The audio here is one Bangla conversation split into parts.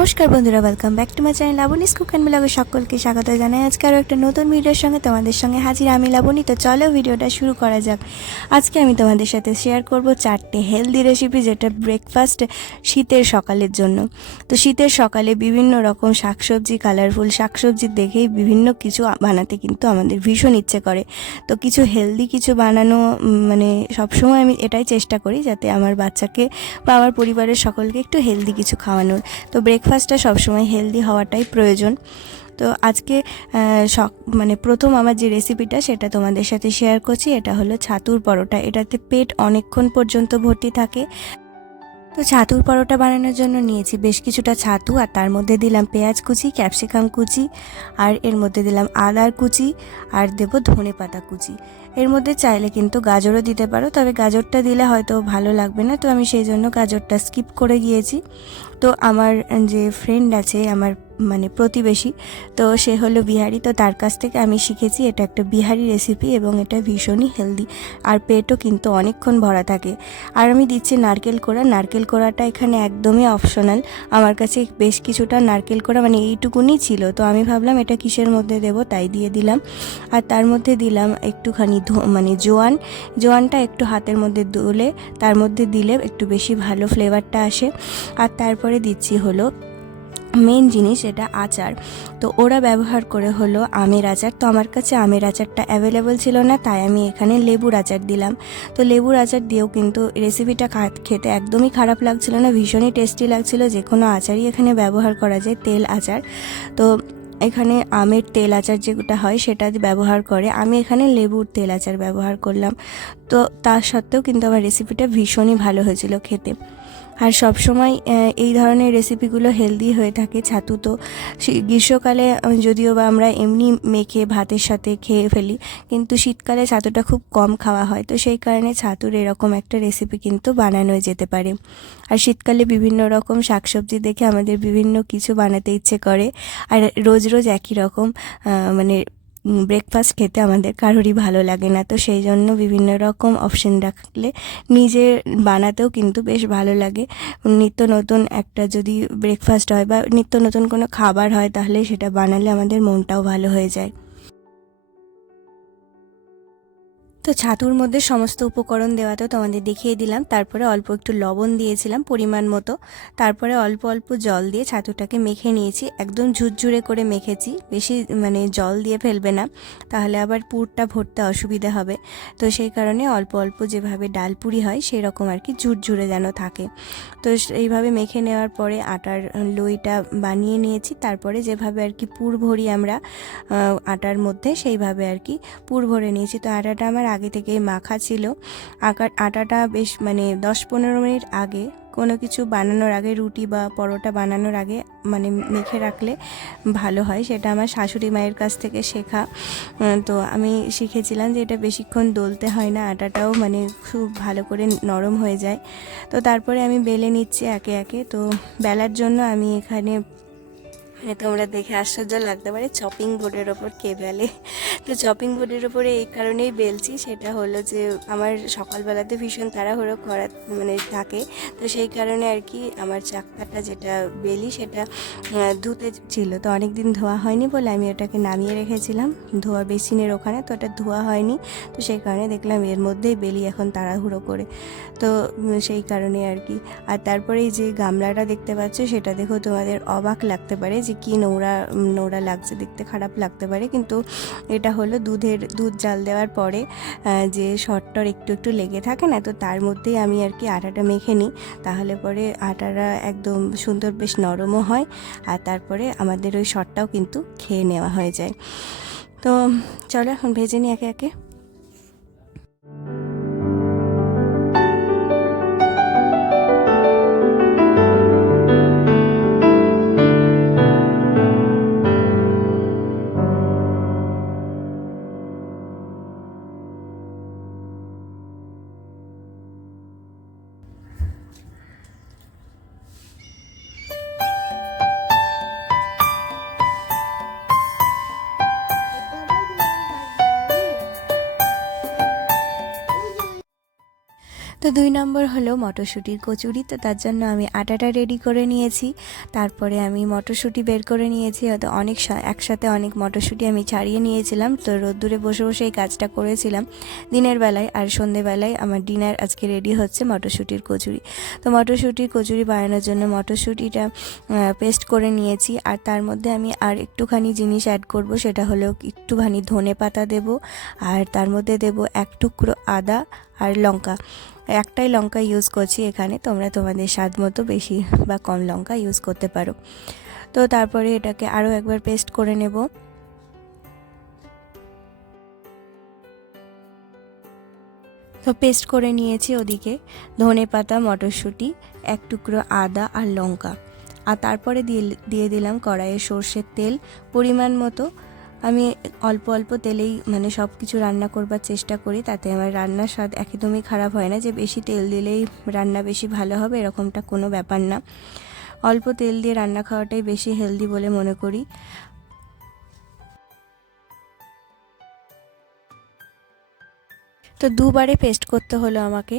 নমস্কার বন্ধুরা, welcome back to my channel Labani's cook and ব্লগে সকলকে স্বাগত জানাই। আজকে আরও একটা নতুন ভিডিওর সঙ্গে তোমাদের সঙ্গে হাজির আমি লাবণী। তো চলো ভিডিওটা শুরু করা যাক। আজকে আমি তোমাদের সাথে শেয়ার করব 4টে হেলদি রেসিপি, যেটা ব্রেকফাস্ট শীতের সকালের জন্য। তো শীতের সকালে বিভিন্ন রকম শাকসবজি, কালারফুল শাকসবজি দেখেই বিভিন্ন কিছু বানাতে কিন্তু আমাদের ভীষণ ইচ্ছে করে। তো কিছু হেলদি কিছু বানানো মানে সবসময় আমি এটাই চেষ্টা করি যাতে আমার বাচ্চাকে বা আমার পরিবারের সকলকে একটু হেলদি কিছু খাওয়ানোর। তো ব্রেকফাস্টটা সবসময় হেলদি হওয়াটাই প্রয়োজন। তো আজকে প্রথম আমার যে রেসিপিটা সেটা তোমাদের সাথে শেয়ার করছি। এটা হলো ছাতুর পরোটা। এটাতে পেট অনেকক্ষণ পর্যন্ত ভর্তি থাকে। তো ছাতুর পরোটা বানানোর জন্য নিয়েছি বেশ কিছুটা ছাতু, আর তার মধ্যে দিলাম পেঁয়াজ কুচি, ক্যাপসিকাম কুচি, আর এর মধ্যে দিলাম আদার কুচি, আর দেবো ধনে পাতা কুচি। এর মধ্যে চাইলে কিন্তু গাজরও দিতে পারো, তবে গাজরটা দিলে হয়তো ভালো লাগবে না, তো আমি সেই জন্য গাজরটা স্কিপ করে গিয়েছি। তো আমার যে ফ্রেন্ড আছে, আমার প্রতিবেশী, তো সে হলো বিহারি। তো তার কাছ থেকে আমি শিখেছি এটা একটা বিহারি রেসিপি এবং এটা ভীষণই হেলদি, আর পেটও কিন্তু অনেকক্ষণ ভরা থাকে। আর আমি দিচ্ছি নারকেল কোড়া। নারকেল কোড়াটা এখানে একদমই অপশনাল। আমার কাছে বেশ কিছুটা নারকেল কোড়া এইটুকুনি ছিল, তো আমি ভাবলাম এটা কিসের মধ্যে দেব, তাই দিয়ে দিলাম। আর তার মধ্যে দিলাম একটুখানি জোয়ানটা একটু হাতের মধ্যে দলে তার মধ্যে দিলে একটু বেশি ভালো ফ্লেভারটা আসে। আর তারপরে দিচ্ছি হলো মেন জিনিস, এটা আচার। তো ওরা ব্যবহার করে হলো আমের আচার। তো আমার কাছে আমের আচারটা অ্যাভেলেবল ছিল না, তাই আমি এখানে লেবুর আচার দিলাম। তো লেবুর আচার দিয়েও কিন্তু রেসিপিটা খেতে একদমই খারাপ লাগছিল না, ভীষণই টেস্টি লাগছিল। যে কোনো আচারই এখানে ব্যবহার করা যায়, তেল আচার। তো এখানে আমের তেল আচার যেটা হয় সেটা ব্যবহার করে, আমি এখানে লেবুর তেল আচার ব্যবহার করলাম। তো তার সত্ত্বেও কিন্তু আমার রেসিপিটা ভীষণই ভালো হয়েছিল খেতে। আর সব সময় এই ধরনের রেসিপিগুলো হেলদি হয়ে থাকে। ছাতু তো গ্রীষ্মকালে যদিও বা আমরা এমনি মেখে ভাতের সাথে খেয়ে ফেলি, কিন্তু শীতকালে ছাতুটা খুব কম খাওয়া হয়। তো সেই কারণে ছাতুর এরকম একটা রেসিপি কিন্তু বানানো যেতে পারে। আর শীতকালে বিভিন্ন রকম শাকসবজি দেখে আমাদের বিভিন্ন কিছু বানাতে ইচ্ছে করে, আর রোজ রোজ একই রকম ব্রেকফাস্ট খেতে আমাদের কারোরই ভালো লাগে না। তো সেই জন্য বিভিন্ন রকম অপশন রাখলে নিজে বানাতেও কিন্তু বেশ ভালো লাগে। নিত্য নতুন একটা যদি ব্রেকফাস্ট হয় বা নিত্য নতুন কোনো খাবার হয়, তাহলে সেটা বানালে আমাদের মনটাও ভালো হয়ে যায়। তো ছাতুর মধ্যে সমস্ত উপকরণ দেওয়াতেও তোমাদের দেখিয়ে দিলাম। তারপরে অল্প একটু লবণ দিয়েছিলাম পরিমাণ মতো। তারপরে অল্প অল্প জল দিয়ে ছাতুটাকে মেখে নিয়েছি, একদম ঝুরঝুরে করে মেখেছি। বেশি জল দিয়ে ফেলবে না, তাহলে আবার পুরটা ভরতে অসুবিধা হবে। তো সেই কারণে অল্প অল্প যেভাবে ডাল পুরি হয় সেই রকম আর কি ঝুরঝুরে যেন থাকে। তো এইভাবে মেখে নেওয়ার পরে আটার লইটা বানিয়ে নিয়েছি। তারপরে যেভাবে আর কি পুর ভরি আমরা আটার মধ্যে, সেইভাবে আর কি পুর ভরে নিয়েছি। তো আটাটা আমার আগে থেকেই মাখা ছিল। আটাটা বেশ 10-15 মিনিট আগে, কোনো কিছু বানানোর আগে, রুটি বা পরোটা বানানোর আগে মেখে রাখলে ভালো হয়। সেটা আমার শাশুড়ি মায়ের কাছ থেকে শেখা। তো আমি শিখেছিলাম যে এটা বেশিক্ষণ দলতে হয় না, আটাটাও খুব ভালো করে নরম হয়ে যায়। তো তারপরে আমি বেলে নিচ্ছি একে একে। তো বেলার জন্য আমি এখানে তোমরা দেখে আশ্চর্য লাগতে পারে চপিং বোর্ডের ওপর কে বেলে। তো চপিং বোর্ডের ওপরে এই কারণেই বেলছি, সেটা হলো যে আমার সকালবেলাতে ভীষণ তাড়াহুড়ো করা থাকে। তো সেই কারণে আর কি আমার চাকটাটা যেটা বেলি সেটা ধুতে ছিল। তো অনেক দিন ধোয়া হয়নি বলে আমি ওটাকে নামিয়ে রেখেছিলাম ধোয়া বেসিনের ওখানে। তো ওটা ধোয়া হয়নি, তো সেই কারণে দেখলাম এর মধ্যেই বেলি এখন তাড়াহুড়ো করে। তো সেই কারণে আর কি। আর তারপরে এই যে গামলাটা দেখতে পাচ্ছ, সেটা দেখো তোমাদের অবাক লাগতে পারে যে কি নোংরা নোংরা লাগছে, দেখতে খারাপ লাগতে পারে, কিন্তু এটা হলো দুধ জাল দেওয়ার পরে যে শর্টটর একটু একটু লেগে থাকে না, তো তার মধ্যেই আমি আর কি আটাটা মেখে নিই। তাহলে পরে আটাটা একদম সুন্দর বেশ নরমও হয়, আর তারপরে আমাদের ওই শর্টটাও কিন্তু খেয়ে নেওয়া হয়ে যায়। তো চলো এখন ভেজে নিই একে একে। তো 2 নম্বর হলো মটরশুঁটির কচুরি। তো তার জন্য আমি আটাটা রেডি করে নিয়েছি। তারপরে আমি মটরশুঁটি বের করে নিয়েছি। হয়তো একসাথে অনেক মটরশুঁটি আমি ছাড়িয়ে নিয়েছিলাম। তো রোদ্দুরে বসে বসে এই কাজটা করেছিলাম দিনের বেলায়। আর সন্ধেবেলায় আমার ডিনার আজকে রেডি হচ্ছে মটরশুঁটির কচুরি। তো মটরশুঁটির কচুরি বানানোর জন্য মটরশুঁটিটা পেস্ট করে নিয়েছি। আর তার মধ্যে আমি আর একটুখানি জিনিস অ্যাড করব, সেটা হলো একটুখানি ধনেপাতা দেব, আর তার মধ্যে দেব 1 টুকরো আদা আর লঙ্কা। একটাই লঙ্কা ইউজ করছি এখানে, তোমরা তোমাদের স্বাদ মতো বেশি বা কম লঙ্কা ইউজ করতে পারো। তো তারপরে এটাকে আরও একবার পেস্ট করে নেব। তো পেস্ট করে নিয়েছি ওদিকে ধনেপাতা, মটরশুঁটি, 1 টুকরো আদা আর লঙ্কা। আর তারপরে দিয়ে দিলাম কড়াইয়ে সর্ষের তেল পরিমাণ মতো। আমি অল্প অল্প তেলেই মানে সব কিছু রান্না করবার চেষ্টা করি, তাতে আমার রান্নার স্বাদ একদমই খারাপ হয় না। যে বেশি তেল দিলেই রান্না বেশি ভালো হবে এরকমটা কোনো ব্যাপার না। অল্প তেল দিয়ে রান্না খাওয়াটাই বেশি হেলদি বলে মনে করি। তো দুবারে পেস্ট করতে হলো আমাকে।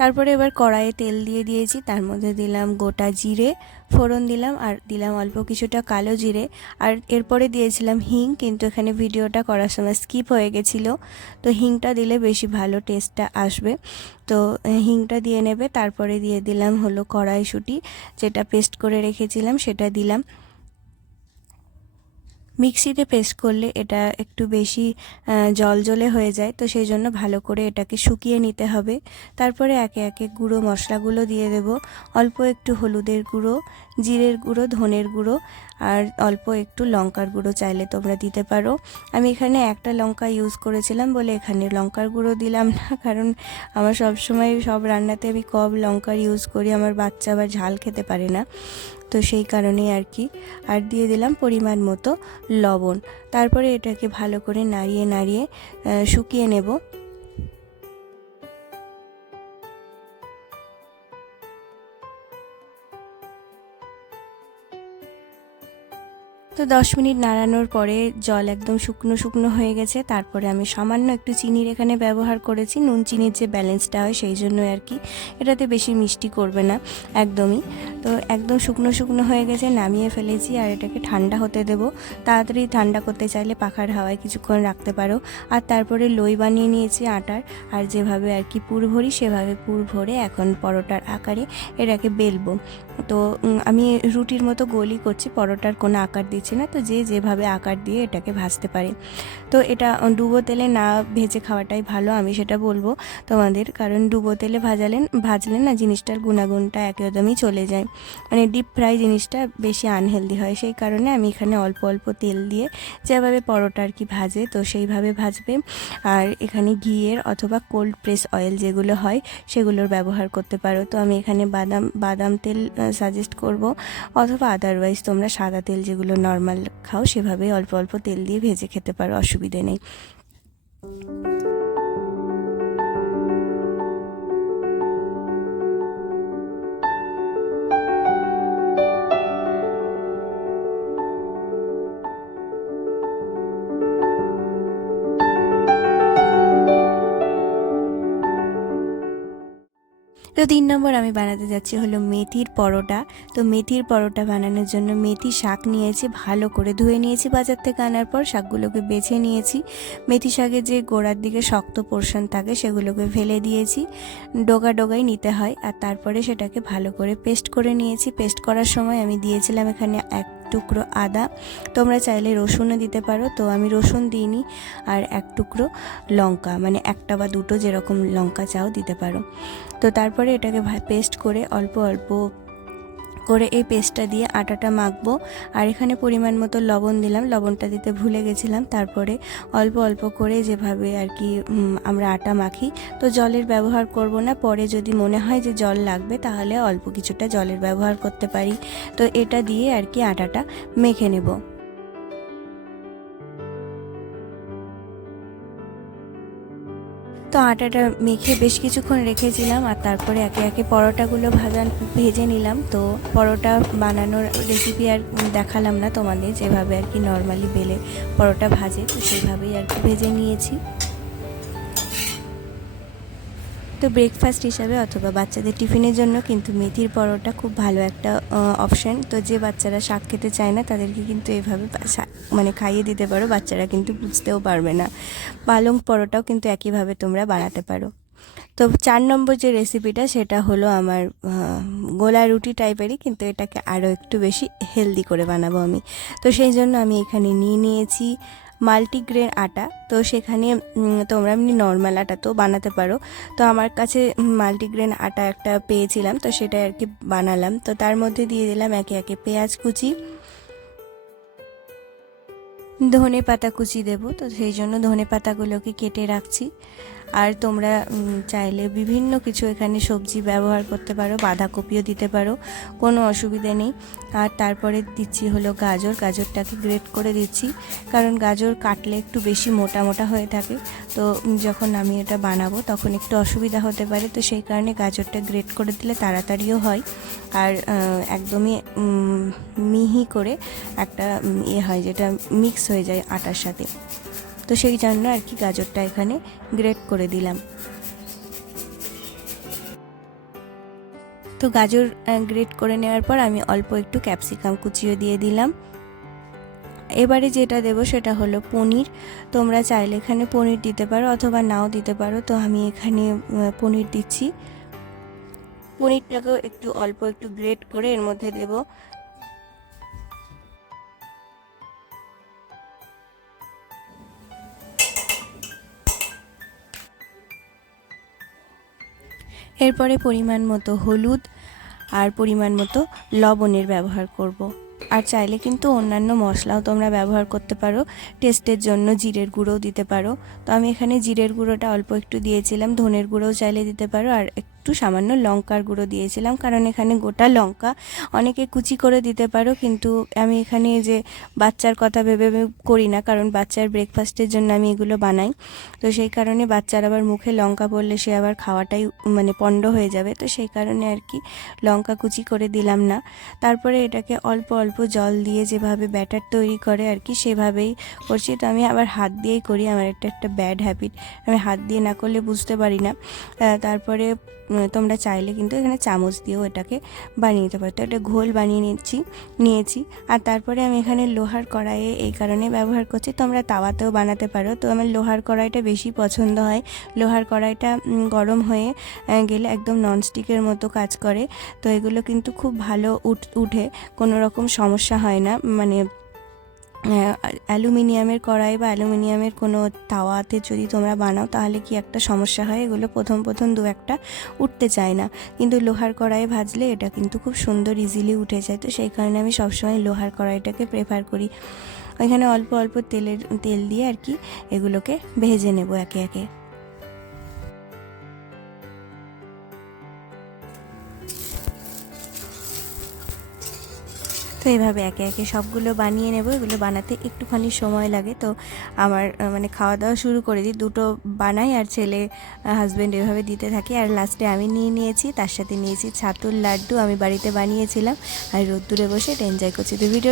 তারপরে এবার কড়াইয়ে তেল দিয়ে দিয়েছি, তার মধ্যে দিলাম গোটা জিরে ফোড়ন দিলাম, আর দিলাম অল্প কিছুটা কালো জিরে, আর এরপরে দিয়েছিলাম হিং, কিন্তু এখানে ভিডিওটা করার সময় স্কিপ হয়ে গেছিলো। তো হিংটা দিলে বেশি ভালো টেস্টটা আসবে। তো হিংটা দিয়ে নেবে। তারপরে দিয়ে দিলাম হলো কড়াইশুঁটি, যেটা পেস্ট করে রেখেছিলাম সেটা দিলাম। মিক্সিতে পেস্ট করলে এটা একটু বেশি জলজলে হয়ে যায়, তো সেই জন্য ভালো করে এটাকে শুকিয়ে নিতে হবে। তারপরে একে একে গুঁড়ো মশলাগুলো দিয়ে দেব। অল্প একটু হলুদের গুঁড়ো, জিরের গুঁড়ো, ধনের গুঁড়ো, আর অল্প একটু লঙ্কার গুঁড়ো চাইলে তোমরা দিতে পারো। আমি এখানে একটা লঙ্কা ইউজ করেছিলাম বলে এখানে লঙ্কার গুঁড়ো দিলাম না, কারণ আমার সবসময় সব রান্নাতে আমি কম লঙ্কার ইউজ করি, আমার বাচ্চা আবার ঝাল খেতে পারে না, তো সেই কারণেই আর কি। আর দিয়ে দিলাম পরিমাণ মতো লবণ। তারপরে এটাকে ভালো করে নাড়িয়ে নাড়িয়ে শুকিয়ে নেব। তো 10 মিনিট নাড়ানোর পরে জল একদম শুকনো শুকনো হয়ে গেছে। তারপরে আমি সামান্য একটু চিনির এখানে ব্যবহার করেছি, নুন চিনির যে ব্যালেন্সটা হয় সেই জন্য আর কি। এটাতে বেশি মিষ্টি করবে না একদমই। তো একদম শুকনো শুকনো হয়ে গেছে, নামিয়ে ফেলেছি। আর এটাকে ঠান্ডা হতে দেব। তাড়াতাড়ি ঠান্ডা করতে চাইলে পাখার হাওয়ায় কিছুক্ষণ রাখতে পারো। আর তারপরে লই বানিয়ে নিয়েছি আটার, আর যেভাবে আর কি পুর ভরি সেভাবে পুর ভরে এখন পরোটার আকারে এটাকে বেলবো। তো আমি রুটির মতো গোলই করছি, পরোটার কোনো আকার দিচ্ছি না। তো যে যেভাবে আকার দিয়ে এটাকে ভাজতে পারে। তো এটা ডুবো তেলে না ভেজে খাওয়াটাই ভালো, আমি সেটা বলবো তোমাদের, কারণ ডুবো তেলে ভাজলে না জিনিসটার গুণাগুণটা একদমই চলে যায়, মানে ডিপ ফ্রাই জিনিসটা বেশি আনহেলদি হয়। সেই কারণে আমি এখানে অল্প অল্প তেল দিয়ে যেভাবে পরোটা আর কি ভাজে তো সেইভাবে ভাজবে। আর এখানে ঘিয়ের অথবা কোল্ড প্রেস অয়েল যেগুলো হয় সেগুলোর ব্যবহার করতে পারো। তো আমি এখানে বাদাম তেল সাজেস্ট করব, অথবা আদারওয়াইজ তোমরা সাদা তেল যেগুলো নর্মাল খাও সেভাবে অল্প অল্প তেল দিয়ে ভেজে খেতে পারো, অসুবিধে নেই। তো 3 নম্বর আমি বানাতে যাচ্ছি হলো মেথির পরোটা। তো মেথির পরোটা বানানোর জন্য মেথি শাক নিয়েছি, ভালো করে ধুয়ে নিয়েছি বাজার থেকে আনার পর। শাকগুলোকে বেছে নিয়েছি। মেথি শাকের যে গোড়ার দিকে শক্ত পোর্শন থাকে সেগুলোকে ফেলে দিয়েছি, ডোগা ডোগাই নিতে হয়। আর তারপরে সেটাকে ভালো করে পেস্ট করে নিয়েছি। পেস্ট করার সময় আমি দিয়েছিলাম এখানে 1 টুকরো আদা, তোমরা চাইলে রসুনও দিতে পারো, তো আমি রসুন দিইনি। আর 1 টুকরো লঙ্কা, মানে একটা বা দুটো যেরকম লঙ্কা চাও দিতে পারো। তো তারপরে এটাকে পেস্ট করে অল্প অল্প করে এই পেস্টটা দিয়ে আটাটা মাখবো। আর এখানে পরিমাণ মতো লবণ দিলাম, লবণটা দিতে ভুলে গেছিলাম। তারপরে অল্প অল্প করে যেভাবে আর কি আমরা আটা মাখি, তো জলের ব্যবহার করব না। পরে যদি মনে হয় যে জল লাগবে তাহলে অল্প কিছুটা জলের ব্যবহার করতে পারি। তো এটা দিয়ে আর কি আটাটা মেখে নেব। তো আটাটা মেখে বেশ কিছুক্ষণ রেখেছিলাম। আর তারপরে একে একে পরোটাগুলো ভেজে নিলাম। তো পরোটা বানানোর রেসিপি আর দেখালাম না তোমাদের, যেভাবে আর কি নর্মালি বেলে পরোটা ভাজে তো সেইভাবেই আর কি ভেজে নিয়েছি। তো ব্রেকফাস্ট হিসাবে অথবা বাচ্চাদের টিফিনের জন্য কিন্তু মেথির পরোটা খুব ভালো একটা অপশান। তো যে বাচ্চারা শাক খেতে চায় না তাদেরকে কিন্তু এভাবে মানে খাইয়ে দিতে পারো, বাচ্চারা কিন্তু বুঝতেও পারবে না। পালং পরোটাও কিন্তু একইভাবে তোমরা বানাতে পারো। তো 4 নম্বর যে রেসিপিটা সেটা হলো আমার গোলা রুটি টাইপেরই, কিন্তু এটাকে আরও একটু বেশি হেলদি করে বানাবো আমি। তো সেই জন্য আমি এখানে নিয়েছি মাল্টিগ্রেন আটা। তো সেখানে তোমরা এমনি নর্মাল আটা তো বানাতে পারো। তো আমার কাছে মাল্টিগ্রেন আটা একটা পেয়েছিলাম, তো সেটা আর কি বানালাম। তো তার মধ্যে দিয়ে দিলাম একে একে পেঁয়াজ কুচি, ধনে পাতা কুচি দেবো, তো সেই জন্য ধনে পাতাগুলোকে কেটে রাখছি। আর তোমরা চাইলে বিভিন্ন কিছু এখানে সবজি ব্যবহার করতে পারো, বাঁধাকপিও দিতে পারো, কোনো অসুবিধে নেই। আর তারপরে দিচ্ছি হলো গাজরটাকে গ্রেট করে দিচ্ছি, কারণ গাজর কাটলে একটু বেশি মোটা মোটা হয়ে থাকে। তো যখন আমি এটা বানাবো তখন একটু অসুবিধা হতে পারে, তো সেই কারণে গাজরটা গ্রেট করে দিলে তাড়াতাড়িও হয় আর একদমই মিহি করে একটা হয় যেটা মিক্স হয়ে যায় আটার সাথে। তো সেই জন্য আর কি গাজরটা এখানে গ্রেট করে দিলাম। তো গাজর গ্রেট করে নেওয়ার পর আমি অল্প একটু ক্যাপসিকাম কুচিও দিয়ে দিলাম। এবারে যেটা দেবো সেটা হলো পনির। তোমরা চাইলে এখানে পনির দিতে পারো অথবা নাও দিতে পারো। তো আমি এখানে পনির দিচ্ছি। পনিরটাকেও একটু অল্প একটু গ্রেট করে এর মধ্যে দেবো। এরপরে পরিমাণ মতো হলুদ আর পরিমাণ মতো লবণের ব্যবহার করব। আর চাইলে কিন্তু অন্যান্য মশলাও তোমরা ব্যবহার করতে পারো, টেস্টের জন্য জিরের গুঁড়োও দিতে পারো। তো আমি এখানে জিরের গুঁড়োটা অল্প একটু দিয়েছিলাম, ধনের গুঁড়োও চাইলে দিতে পারো, আর একটু সামান্য লঙ্কার গুঁড়ো দিয়েছিলাম, কারণ এখানে গোটা লঙ্কা অনেকে কুচি করে দিতে পারো, কিন্তু আমি এখানে যে বাচ্চার কথা ভেবে করি না, কারণ বাচ্চার ব্রেকফাস্টের জন্য আমি এগুলো বানাই। তো সেই কারণে বাচ্চার আবার মুখে লঙ্কা পড়লে সে আবার খাওয়াটাই মানে পণ্ড হয়ে যাবে, তো সেই কারণে আর কি লঙ্কা কুচি করে দিলাম না। তারপরে এটাকে অল্প অল্প জল দিয়ে যেভাবে ব্যাটার তৈরি করে আর কি সেভাবেই করছি। তো আমি আবার হাত দিয়েই করি, আমার একটা ব্যাড হ্যাবিট, আমি হাত দিয়ে না করলে বুঝতে পারি না। তারপরে তোমরা চাইলে কিন্তু এখানে চামচ দিয়েও এটাকে বানিয়ে নিতে পারো। তো এটা ঘোল বানিয়ে নিয়েছি। আর তারপরে আমি এখানে লোহার কড়াইয়ে এই কারণে ব্যবহার করছি, তোমরা তাওয়াতেও বানাতে পারো। তো আমার লোহার কড়াইটা বেশি পছন্দ হয়। লোহার কড়াইটা গরম হয়ে গেলে একদম ননস্টিকের মতো কাজ করে। তো এগুলো কিন্তু খুব ভালো উঠে, কোনো রকম সমস্যা হয় না। মানে অ্যালুমিনিয়ামের কড়াই বা অ্যালুমিনিয়ামের কোনো তাওয়াতে যদি তোমরা বানাও তাহলে কি একটা সমস্যা হয়, এগুলো প্রথম দু একটা উঠতে চায় না, কিন্তু লোহার কড়াইয়ে ভাজলে এটা কিন্তু খুব সুন্দর ইজিলি উঠে যায়। তো সেই কারণে আমি সবসময় লোহার কড়াইটাকে প্রেফার করি। ওইখানে অল্প অল্প তেল দিয়ে আর কি এগুলোকে ভেজে নেব একে একে। তো এইভাবে একে একে সবগুলো বানিয়ে নেব। এগুলো বানাতে একটুখানি সময় লাগে। তো আমার মানে খাওয়া দাওয়া শুরু করে দিই, দুটো বানাই আর ছেলে হাজব্যান্ড এভাবে দিতে থাকে। আর লাস্টে আমি নিয়েছি, তার সাথে নিয়েছি ছাতুর লাড্ডু, আমি বাড়িতে বানিয়েছিলাম আর রোদ্দুরে বসে এটা এনজয় করছি। তো ভিডিও